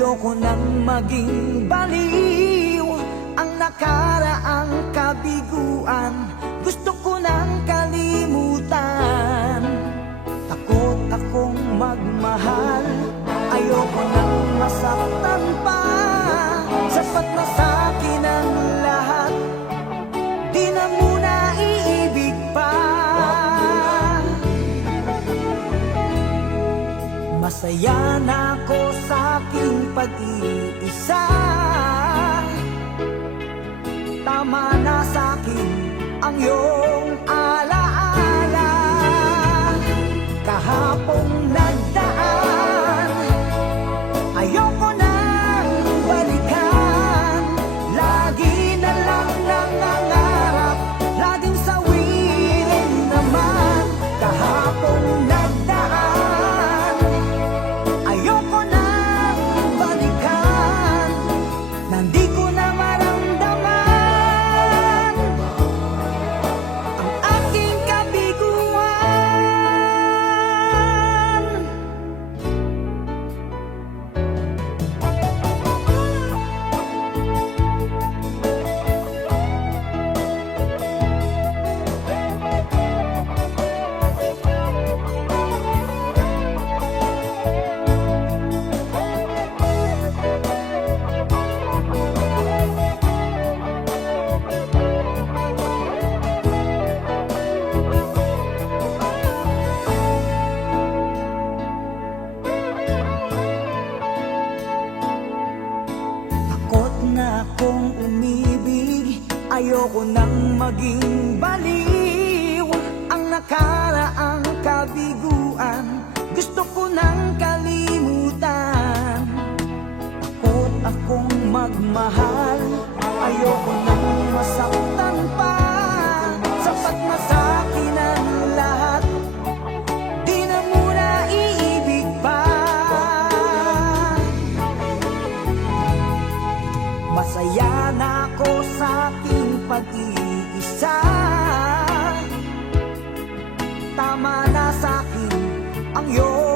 Ayoko nang maging baliw ang nakaraang kabiguan. Gusto ko nang kalimutan. Takot akong magmahal. Ayoko nang masaktan pa. Sapat na sa'kin ang lahat. Di na muna iibig pa. Masaya na ako sa aking pag-iisa. Tama na sa'kin ang iyong alaala. Kahapong nagdaan, ayoko nang balikan. Lagi na lang nangangarap, laging sawirin naman. Kahapong nagdaan, ayoko nang balikan. Nandi ko na maramdaman ang aking kabiguan. Takot na akong umibig. Ayoko nang maging baliw ang nakaraang kabiguan. Gusto ko nang kalimutan. Takot akong magmahal. Ayoko nang masaktan pa. Sapat na sa'kin ang lahat. Di na muna iibig pa. Masaya na ako sa aking pag-iisa. Tama na sa'kin ang iyong